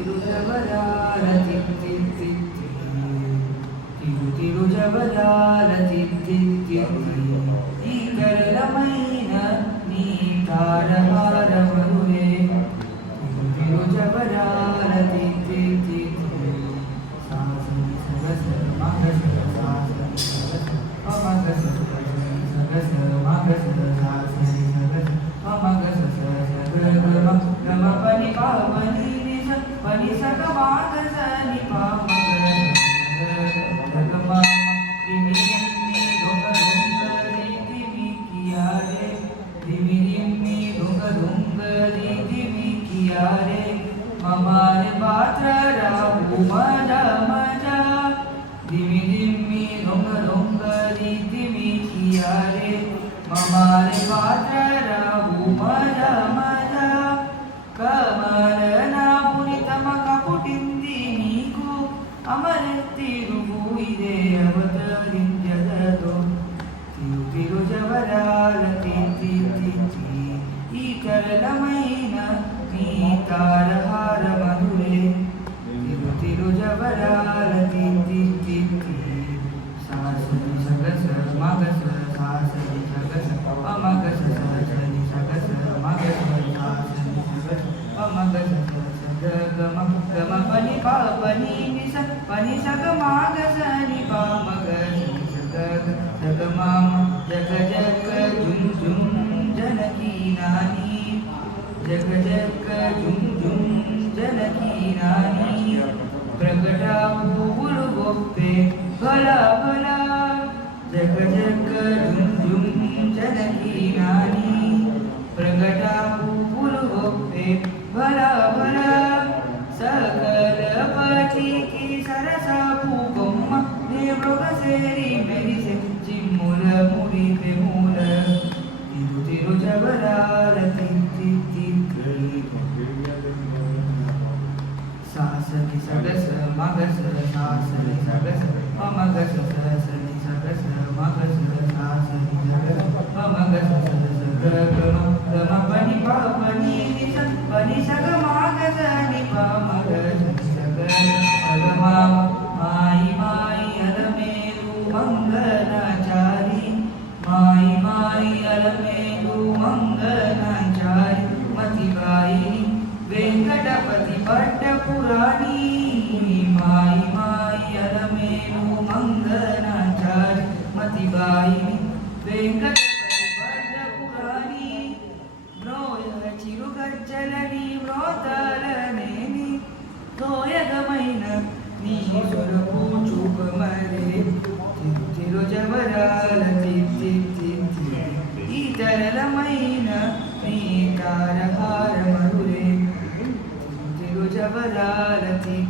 తిరుజవరాల తిత్తి తిత్తి తిరుజవరాల తిత్తి తిత్తి ఈ కరళమైన నీ తారహారమరులే తిరుజవరాల తిత్తి తిత్తి సాసని సగస మగస సాసని సగస మగస సగస మగస సాసని సగస మగస సగ గమ పని పావని నిస పని సగ మాగస ని పామగ గమ దిమిరిమ్మి దొంగ దొంగ దిమి కియారే దిమిరిమ్మి దొంగ దొంగ దిమి కియారే మమారే పాత్ర రావు మజా మజా దిమిరిమ్మి దొంగ దొంగ దిమి కియారే మమారే పాత్ర రావు మజా మజా కమలనా పునితమక పుట్టింది నీకు అమరెత్తిరువు ఇదే అవతరించదతో తిరుజవరాల తిత్తి తిత్తి ఈ కరళమైన నీ తారహార మధురే తిరుజవరాల తిత్తి తిత్తి సాసని సగస మగస సాసని సగస అమగస సగసని సగస మగస సాసని సగస అమగస గమ గమ పని పాపని నిస పని సగ మాగస ని పామగ సగ మామ జగ జగ జుం జుం జనకీ నాని జగ జగ జుం జుం జనకీ నాని ప్రగట పువ్వులు గొప్పే భల భల జగ జగ జుం జుం జనకీ నాని ప్రగట పువ్వులు గొప్పే భల భల సకల పతికి సరసపు బొమ్మ నే మృగసేరి మెరిసే చిమ్ముల ముడి పెముల తిరుజవరాల తిత్తి తిత్తి సాసని సగస మగస సాసని సగస మగస ససని సగస మగస సాసని సగస మగస సగ గమ పని పాపని నిస పని సగ మాగస ని పామగ సగ అగమామ మాయి మాయి అలమేలు మంగళాచారి మాయి మాయి అలమేలు మంగళాచారి మతిబాయి వెంకటపతి పట్టపురాణి మాయి మాయి అలమేలు మంగళాచారి మతిబాయి వెంకటపతి పట్టపురాణి బ్రోయ చిరుగజ్జలని వ్రోతలనేని తోయగమైన నీ స్వరపు చూపమరే తిరుజవరాల తిత్తి తిత్తి ఈ తరళమైన నీ తారహార మరులే తిరుజవరాల తిత్తి